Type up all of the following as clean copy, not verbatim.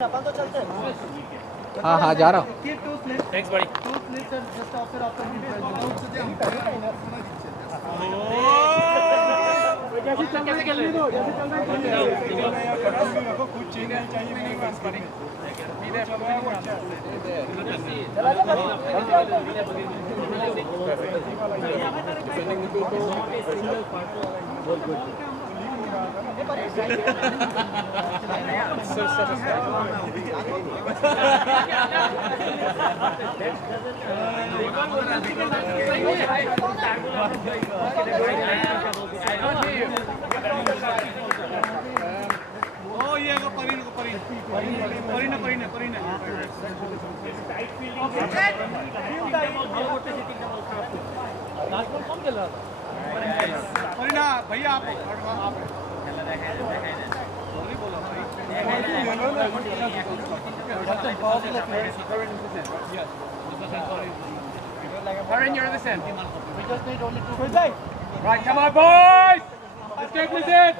अपन तो चलते हैं। हाँ हाँ जा रहा हूँ। थैंक्स बड़ी। जैसे चल रहा है जल्दी दो, जैसे चल रहा है जल्दी दो। कुछ चेंज नहीं चाहिए मेरे पास करेंगे चला जा ओ ये को परीना कौन खेल रहा था? परीना भैया आप Aaron, you're in the center. We just need only two. Right, come on, boys. Let's get this in.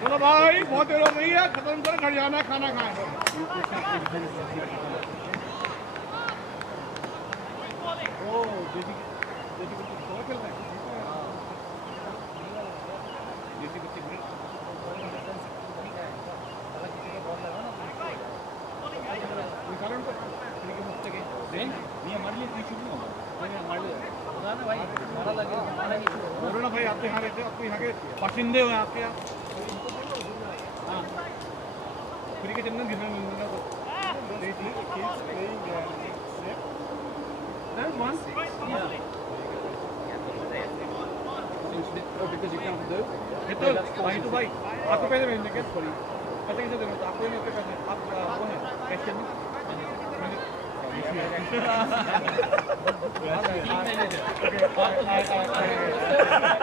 चलो भाई बहुत देर हो गई है खत्म कर घर जाना खाना खाएं भाई आपके यहाँ रहते आपको यहाँ के बाशिंदे हुए आपके यहाँ फ्री के चंदन घिरने मिलना तो भाई तो भाई आपको पैसे भेजने के पैसे कैसे देना आपको नहीं पैसे आप वो है कैश करने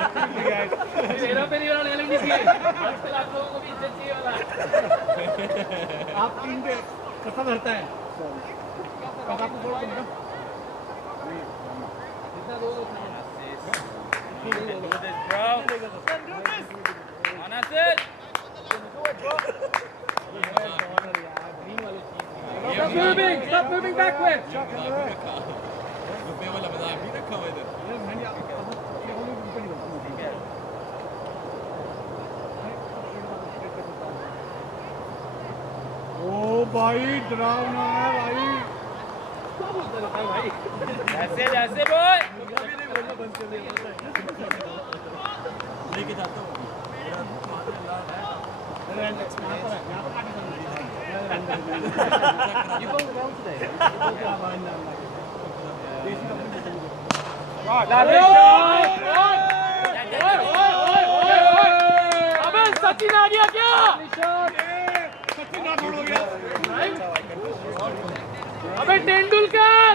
मेरा पहली बार ले लेंगे आप लोगों को भी इज्जत चाहिए वाला आप तीन पे कैसा भरता है कब आपको बोल दूंगा कितना दो Stop moving backwards. ओ भाई डरावना है भाई जैसे बोल लेके जाता हूँ You go down today. अबे सचिन आ गया क्या? सचिन ना छोड़ो यार अबे Tendulkar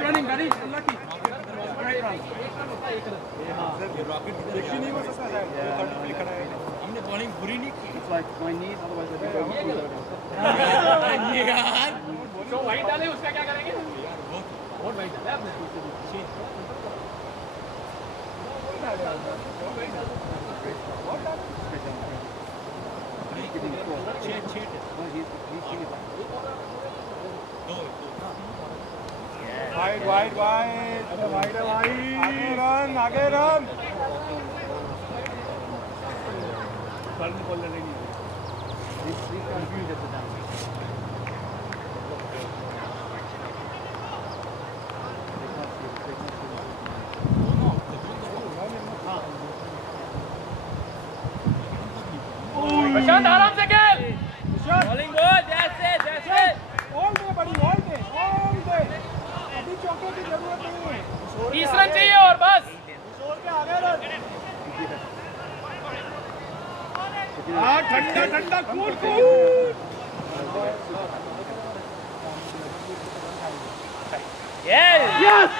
running very lucky right run नहीं हो सकता है हमने बॉलिंग बुरी नहीं की It's like my knees, otherwise I'll be going through यार तो वाइट डाले उसका क्या करेंगे बहुत वाइट डाले आपने वाइड वाइड वाइड वाइड आगे रन बॉल नहीं confused at the time. प्रशांत आराम से खेल बॉलिंग बोल जैसे ऑल दे बड़ी ऑल दे अभी चौके की जरूरत नहीं है 30 रन चाहिए और बस छोड़ के आगे रन ठंडा ठंडा cool cool Yes! Yes!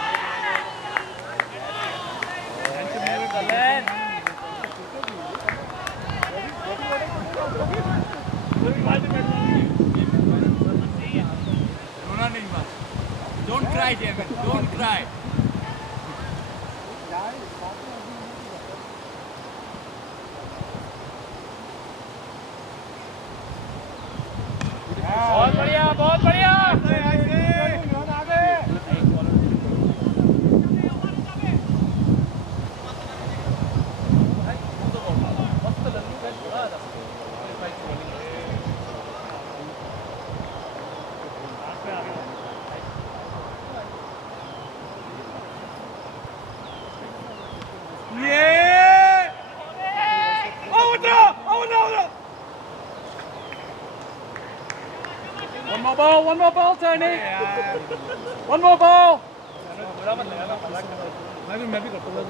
Excellent. रोना नहीं बस. Don't cry, David. Don't cry. बहुत बढ़िया, बहुत बढ़िया. One more ball, Tony. One more ball. बुरा मत लगा ना, मजाक कर रहा हूँ. मैं भी करता हूँ.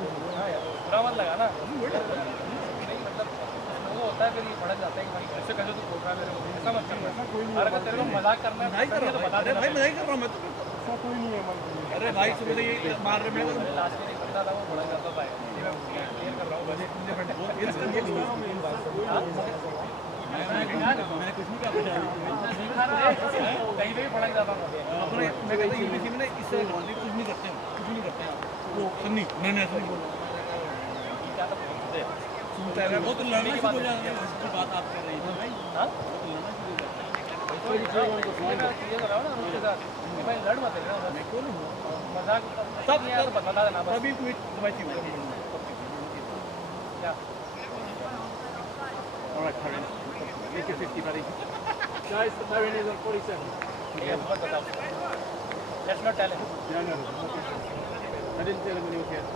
बुरा मत लगा ना. नहीं मतलब वो होता है फिर ये भड़क जाता है कि भाई ऐसे कैसे तू बोल रहा है मेरे को, ऐसा मत कर. अगर तेरे को मजाक करना है नहीं कर रहा तो बता दे. भाई, मैं नहीं कर रहा हूँ. मैं तो ऐसा कोई नहीं है. अरे भाई सुबह से ये मार रहे हैं. लास्ट में नहीं पता था वो भड़क जाता था. मैं क्लियर कर रहा हूँ बस. मैंने कुछ नहीं कहा. कहीं पे भी भड़क जाता था. अपने मैं कहता हूँ यूनिसी में ना इससे कुछ नहीं करते हैं. कुछ नहीं करते हैं. वो सन्नी मैंने ऐसा नहीं बोला. क्या तो बोलते हैं. सुनता है वो तो लड़ने की बात है. उसकी बात आप कर रही थी. हाँ? वो तो लड़ना शुरू कर देता है. ये कर रहा हूँ ना उसके साथ कि भाई लड़ मत लेना बस. मैं क्यों नहीं हूँ. मजाक सब नहीं आया तो बता देना बस. तभी ट्वीट दवाई थी. क्या Alright, Karen. Make it 50, buddy. Guys, the Marin is on 47. ये बहुत बताओ. Let's not tell him. Yeah, no, I didn't tell him when he was here.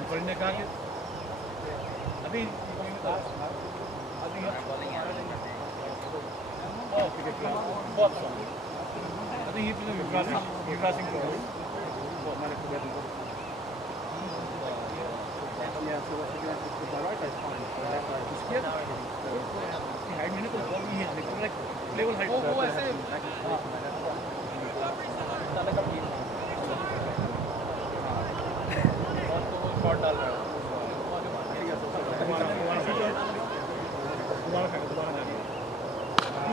ऊपर ने कहा कि अभी बहुत I think he's crossing Yeah, so what you want to the right is fine. He's here. Height मैंने कुछ ball नहीं है लेकिन लाइक लेवल हाइट वो ऐसे साले का टीम बहुत तो वो शॉट डाल रहा है.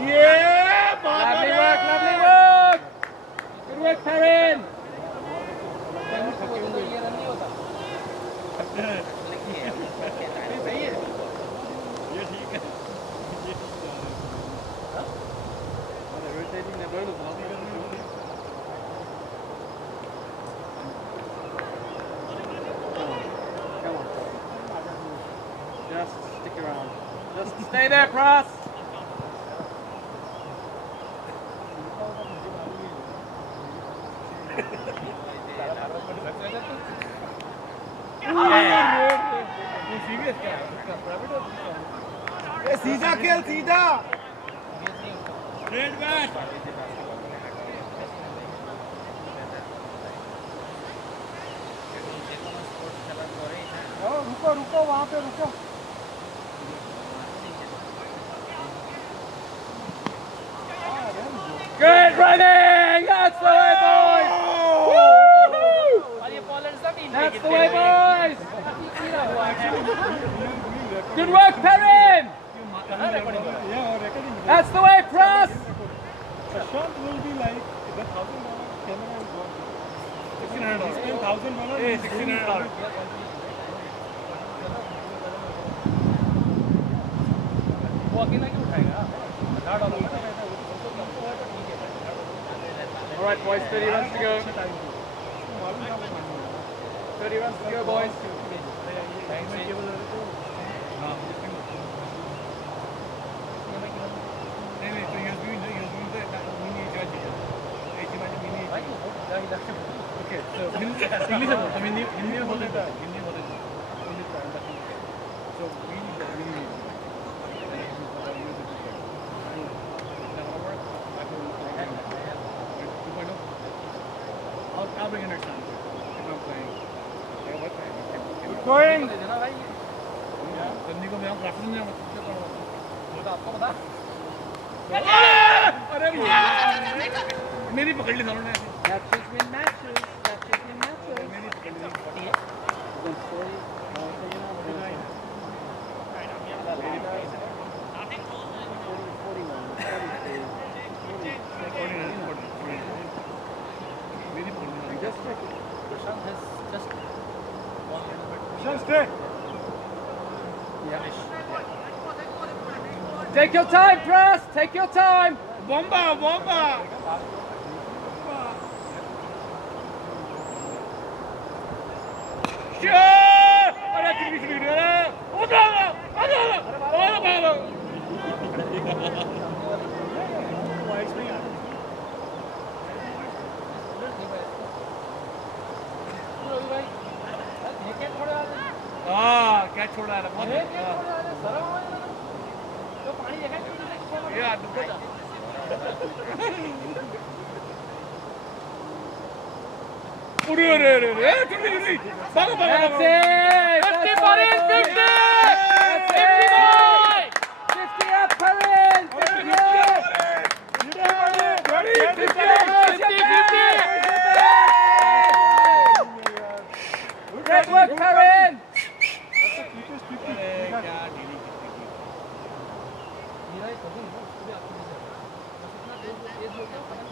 Yeah! Lovely work, lovely work! Good work, Perrin! ये रन नहीं होता. सही है. ये ठीक है. Rotating the ball. Come on. Just stick around. Just stay there, Cross. ये सीरियस क्या है उसका प्राइवेट और ए सीधा खेल सीधा. Red bat. रुको रुको वहाँ पे रुको. Good running! That's the way, boys! Woo! और ये बॉलर जमीन पे That's the way, boys! Good work, Perrin! That's the way, Press! The shot will be like the $1,000 camera is gone. $1,600. $1,000. Hey, $1,600. वो अकेला क्यों उठाएगा? $10 All right, boys, 30 runs to go. 30 runs to go, boys. नहीं तो use mini जज है. भाई वो क्या इधर से ओके सो इंग्लिश में बोलते हिंदी में बोलते हैं. हिंदी में बोलते हैं. सो mini I'll bring in our son if I'm playing. Yeah, what time? Going. दे देना भाई. गंदी को मैं क्लास में वो तो आपको पता. अरे मेरी पकड़ ली सालों ने Matches win matches. Matches win matches. मेरी पकड़ ली Against 40. मेरी पकड़ ली Just check it. Prashant has just one little bit. Just stay. Take your time, press. Take your time. बॉम्बा बॉम्बा अरे कितनी स्पीड है ओ बाबा हाँ क्या छोड़ा है बहुत यार अरे अरे अरे अरे जल्दी जल्दी भागो भागो That's it. 50 for it, 50! 50 boy! 50 up, Perrin. 50 up. 50! Great work, Perrin.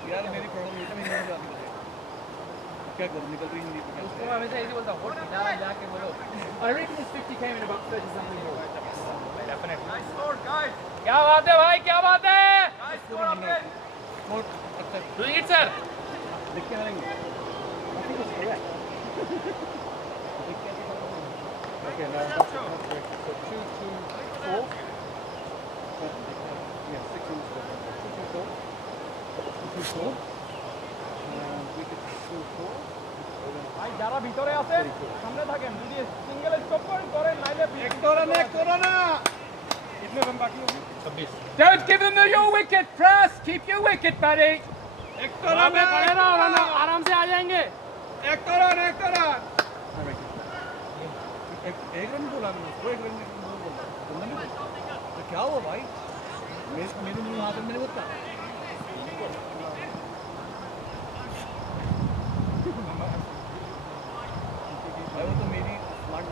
यार मेरी प्रॉब्लम ये था मैं नहीं जाती क्या करूं निकल रही नहीं उसको मैं हमेशा ऐसे बोलता हूँ जाके बोलो I reckon this 50 came in about 30 something more. Definitely nice score guys क्या बात है भाई क्या बात है नाइस स्कोर आपने बहुत अच्छा डूइंग इट सर लिख के आएंगे. I think it's correct. Okay, no, that's correct. So 2, 2, 4. Yeah, 6 in 4. 2, 2, 4. We could do 4. ভাই যারা ভিতরে আছে সামনে থাকেন যদি সিঙ্গেল স্টপ করেন নাইলে एक तो रन कितने रन बाकी होंगे 26 Don't give them your wicket, press. Keep your wicket, buddy. एक तो रन खड़े रहो वरना आराम से आ जाएंगे एक तो रन एक रन बोला मैंने उसको एक रन बोला तो क्या हुआ भाई मेरे मुंह हाथ में नहीं बोलता वो तो मेरी smart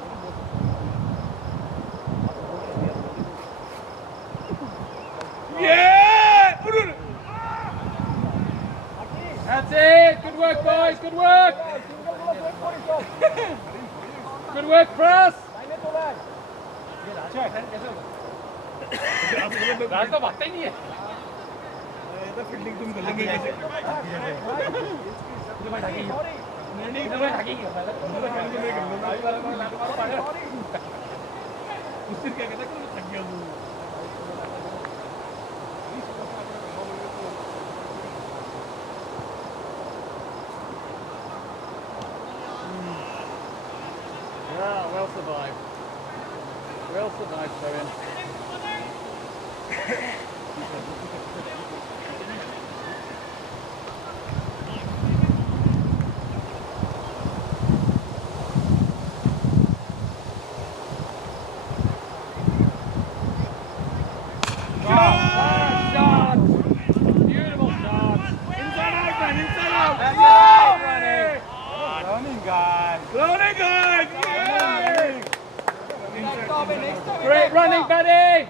That's it. Good work, boys. Good work. Good work, press. राज तो भागता ही नहीं है फील्डिंग तुम कर लेंगे कैसे उससे क्या कहता कि थक गया हूँ Yeah, well survived. Well survived, Perrin. Shot! Beautiful shot. inside out man inside out That's it. Running. Running guys. running guys Great running, buddy.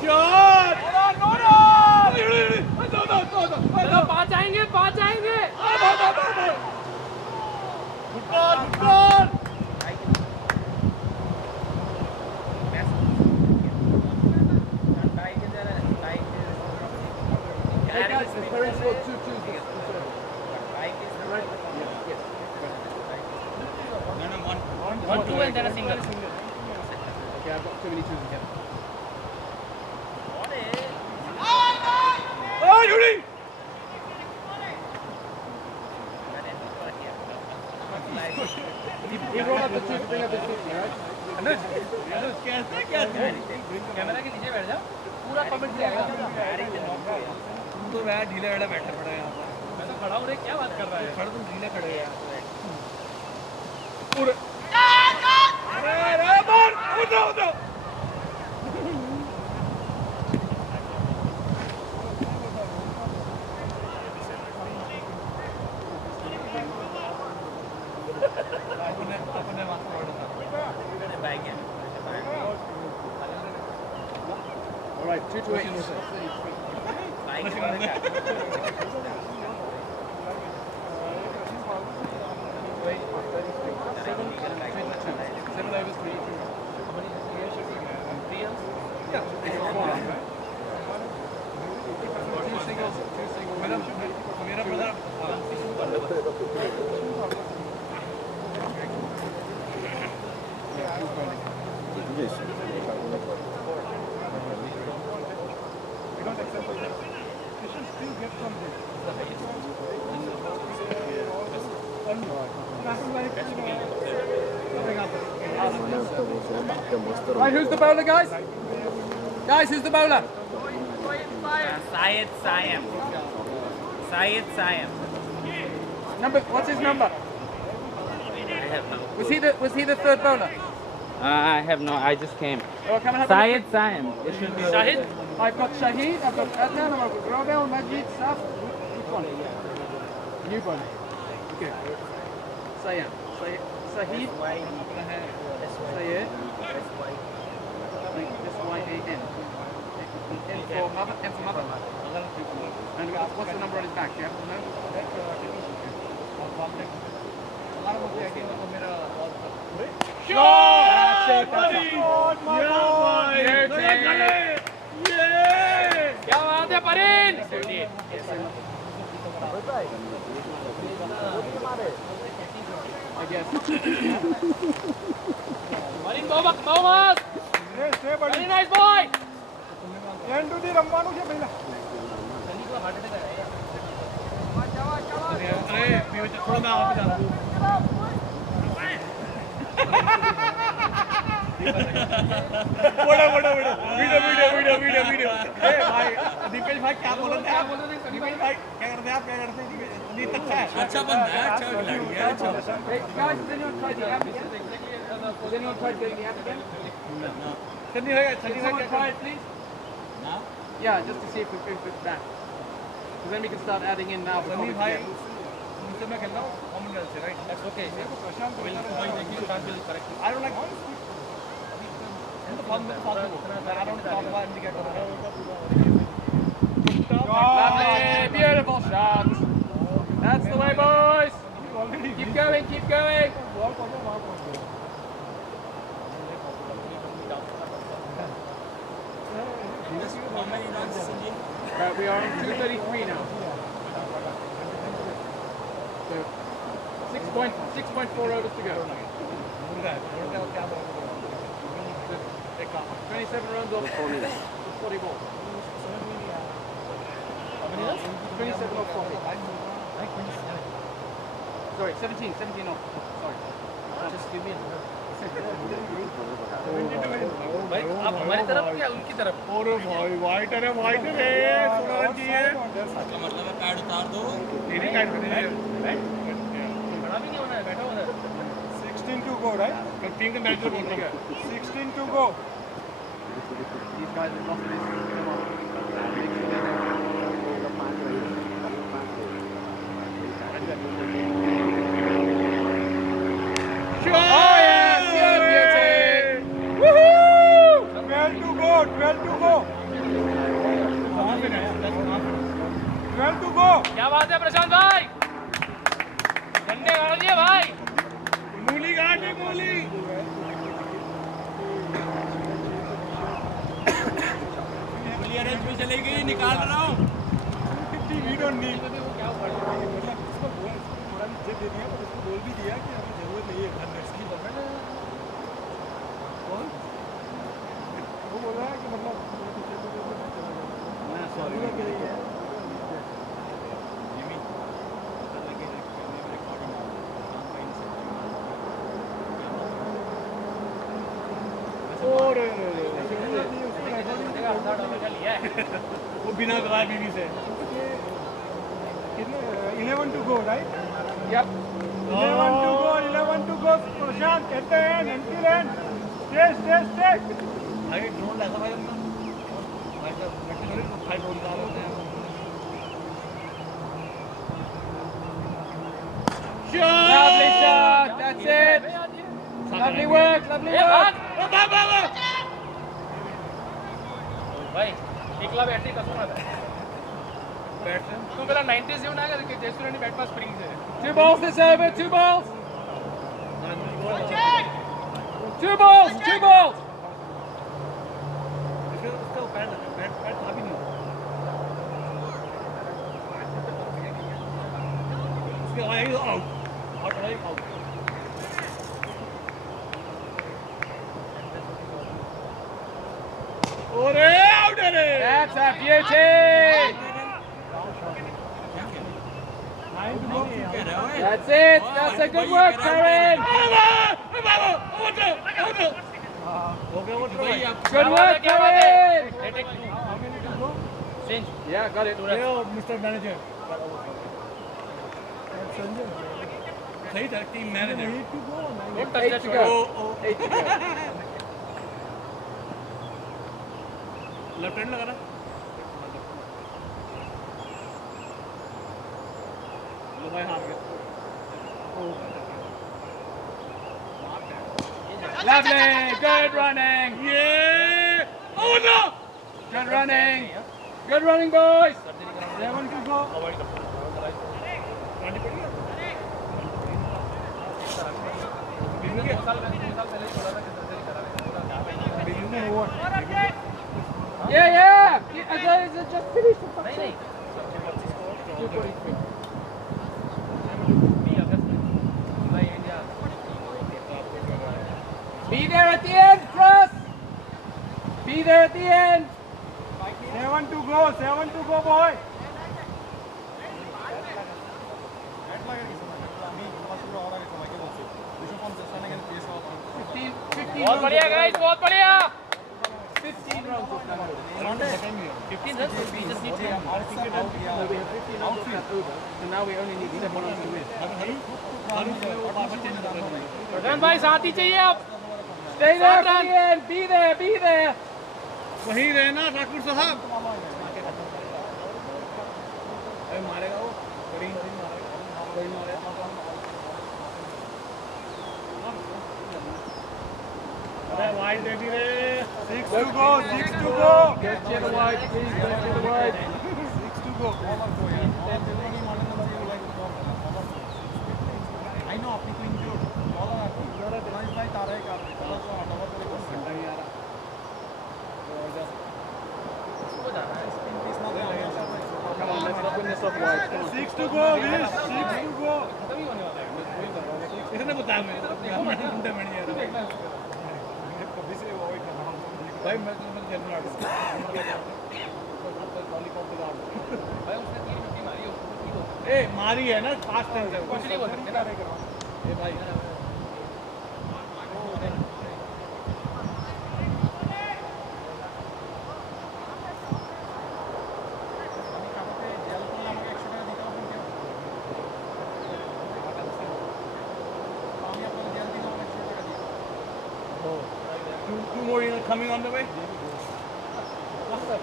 shot चलो पाँच आएंगे Hey guys, the Perrin scored 2-2. One, two, and then a single. Okay, I've got too many twos again. oh Yuri He brought up the two to bring up his 50, right? Camera के नीचे बैठ जाओ पूरा comment आएगा तुम तो यार ढीले वाला बैठा पड़ा है यहाँ पर मैं तो खड़ा हूँ रे क्या बात कर रहा है खड़े तुम ढीले खड़े हो यार पूरे अरे मार उधर अपने master order All right, 2 to 8. मेरा brother We don't accept it. You should still get from this. And nothing like, Right, who's the bowler, guys? Guys, who's the bowler? Syed Siam. Syed Siam. What's his number? I have no. Was he the third bowler? I have no. I just came. Oh, come and have a Syed Siam. It should be Shahid I've got Shahid, I've got Adnan, I've got Rabel, Majid, Saf. Which one? New bowler. Okay. Sayed. Sahid. Sayed. S-Y-A-N. N for mother. M for mother. And what's the number on his back? Do you happen to know? क्या बात है परेन I guess. परेन Thomas stay buddy. very nice boy End to the રમવાનું છે પહેલા. अरे थोड़ा मैं आवाज जा बड़ा वीडियो ए भाई दीपेश भाई क्या बोल रहे थे आप दीपेश भाई क्या करते हैं आप क्या करते हैं नहीं अच्छा है अच्छा बंदा है अच्छा खिलाड़ी है अच्छा Hey, guys, has anyone tried the app again? Has anyone tried getting the app again? Sunny होगा Can someone try it, please? No? Yeah, just to see if it's back. Because then we can start adding in now. Sunny भाई उनसे मैं खेल रहा हूँ Commonwealth से right that's okay भाई देखिए शांत will correct I don't like I don't talk about indicator. Lovely, beautiful shot. That's the way, boys. Keep going, keep going. We are on 2:33 now. So 6.4 overs to go. 27 runs off 40 balls. 27 off 40. Sorry, 17 off. Sorry. Just give me a भाई आप हमारी तरफ या उनकी तरफ और भाई white है सोना चाहिए इसका मतलब है पैड उतार दो नहीं काट कर दीजिए खड़ा भी नहीं होना है बैठा होना है 16 to go right टीम के मैच में बोल रहा है 16 to go These guys have lost this. Sure. Oh yes, yeah, beauty. 12 to go 12 to go 12 to go क्या बात है प्रशांत भाई झंडे गाड़ दिए भाई मूली गाड़ी मूली क्लियरेंस भी चलेगी निकाल रहा हूँ वी डोंट नीड क्या हुआ मतलब इसको बोल थोड़ा नीचे दे दिया पर उसको बोल भी दिया कि हमें जरूरत नहीं है रनर्स की कौन वो बोल रहा है कि मतलब मैं सॉरी और वो बिना गवाए बीवी से 11 to go right Yep. 11 to go At the end, until end. Stay. भाई ड्रोन ऐसा भाई अपना भाई साहब बैठे थोड़ी भाई ड्रोन डाल रहे हैं Lovely shot. That's it. Lovely work. भाई एकला बैटरी कसं मारत तू पहिला 90s येऊन आहे का जयसूरांनी बॅट पास स्प्रिंग आहे 2 balls this over. 2 balls. 2 balls. इसका पैर था भी नहीं उसके out That's a beauty. That's it. That's a good work, Karen. Good work, Karen. Yeah, got it. Mister manager सही था team manager Don't touch 8 that to shot. go. 8 to go. Left hand लगा ना लो भाई हार गया Lovely. Good running. ये oh no Good running. Good running, boys. 7 to go. गाड़ी पड़ी है Yeah. Is it just finished? नहीं 2:43. Be there at the end, Chris. Be there at the end. 7 to go, boy. 15 बहुत बढ़िया guys बहुत बढ़िया 15 rounds of that over. 15 runs we just need 10 No, we have 15 rounds of that over, so now we only need 7 rounds to win. प्रधान भाई साथ ही चाहिए आप Stay there at the end. Be there. वहीं रहना ठाकुर साहब अरे मारेगा वो करीम मारेगा अरे वाइड दे दी रे 6 to go. Get to the wide, please. Get to the wide. 6 to go. I know आपने को इंजर्ड बॉलर आती है रमेश भाई तारा है काफी बॉलर को हटावा तो एक घंटा ही आ रहा Come on, let's win this off wide. Come on. 6 to go, Vish. 6 to go. इसने बताया मैं घंटे में नहीं आ रहा भाई मैं जनरल आर्ट ए मारी है ना 5 10 से कुछ नहीं बोल सकते ना ए भाई Two more coming on the way. What's up?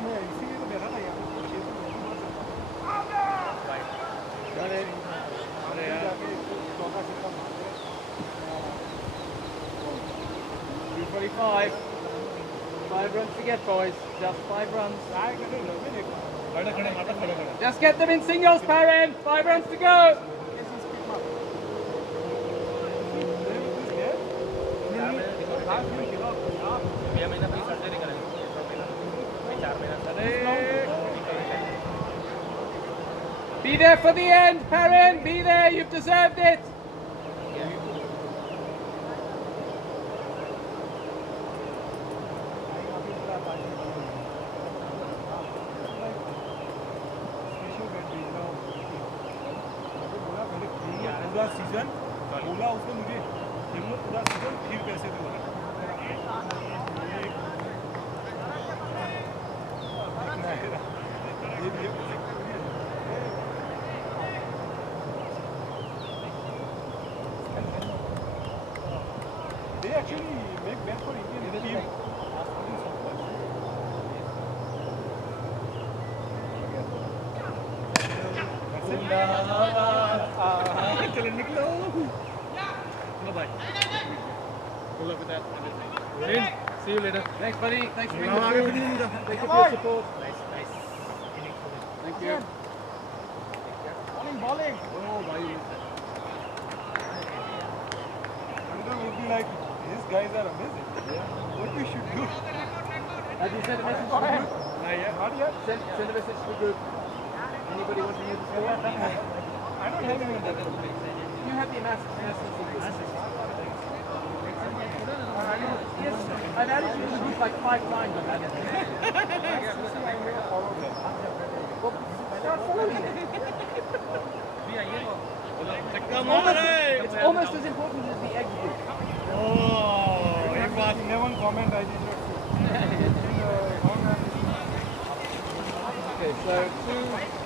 मैं इसीलिए तो देखा था यार अरे यार 2:45. 5 runs to get, boys. Just 5 runs. खड़े खड़े माता खड़े खड़े Just get them in singles, Perrin. 5 runs to go. Be there for the end, Perrin. Be there. You've deserved it. पूरा सीजन बोला उसने मुझे खेलो पूरा सीजन फिर पैसे दो They actually make bad for Indian team. चलो निकलो लो भाई good luck with that see you later Thanks, buddy. Thanks for being Thank here. you for your support Thank you. bowling oh भाई Another would be like, these guys are amazing. What we should do? Have you sent a message to the group? Not yet. Send a message to the group. Anybody want to use the score? I don't have any of that. You have the message. Yes, I've added you to the group like 5 times. I've added you. Well, start following it. It's almost as important as the egg group. Oh, एक बात 11 comment I did not see. Okay, so 2.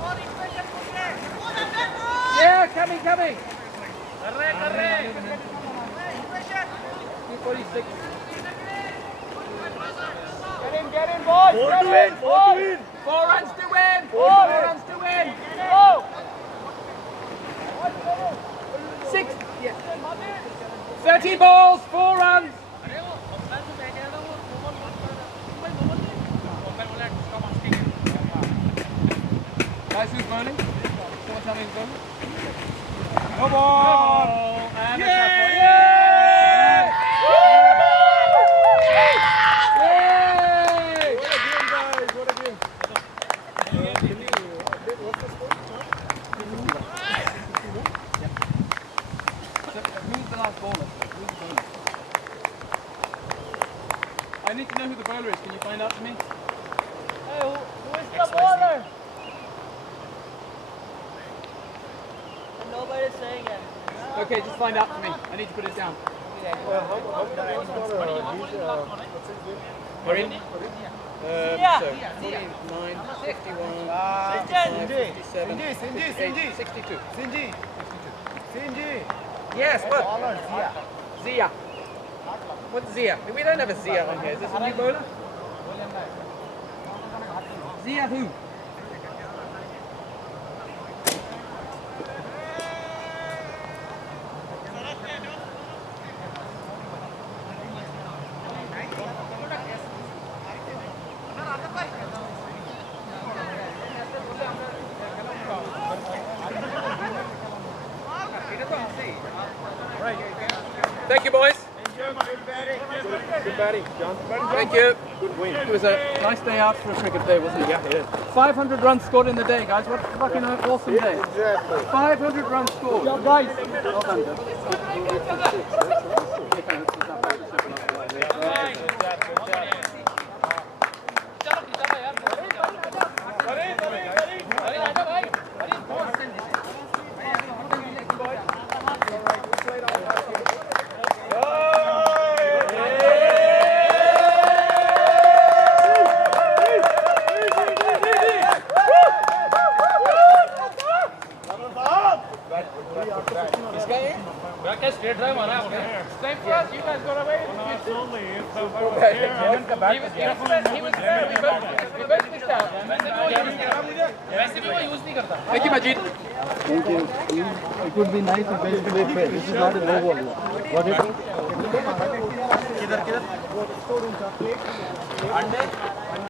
Yeah, coming. 246. get in boys 4 to win. 4 runs to win. 4 runs to win. 6. Yeah. 30 balls, 4 runs. Guys, who's bowling? Someone tell me who's bowling? No ball. And Yay! a tap ball. Yay! What a game, guys. What a game. What's the score? So, who's the last bowler? Who's the bowler? I need to know who the bowler is. Can you find out for me? hey who is the bowler nobody's saying it Okay, just find out for me. I need to put it down. Marine? Yeah. So, 49, 51, Sinji 57, 62. Sinji Yes, what? Zia. What's Zia? We don't have a Zia on here. Is this a new bowler? Zia who? Thank you, boys. Good batting, John. Thank you. Good win. It was a nice day out for a cricket day, wasn't it? Yeah, it is. 500 runs scored in the day, guys. What a fucking awesome day. Exactly. 500 runs scored. Well done, John. straight drive मारा है same for us you guys got away He was there we both missed out वैसे भी वो use नहीं करता Thank you, Majid. Thank you. It would be nice if it would be fair. This is not a low ball. What is it?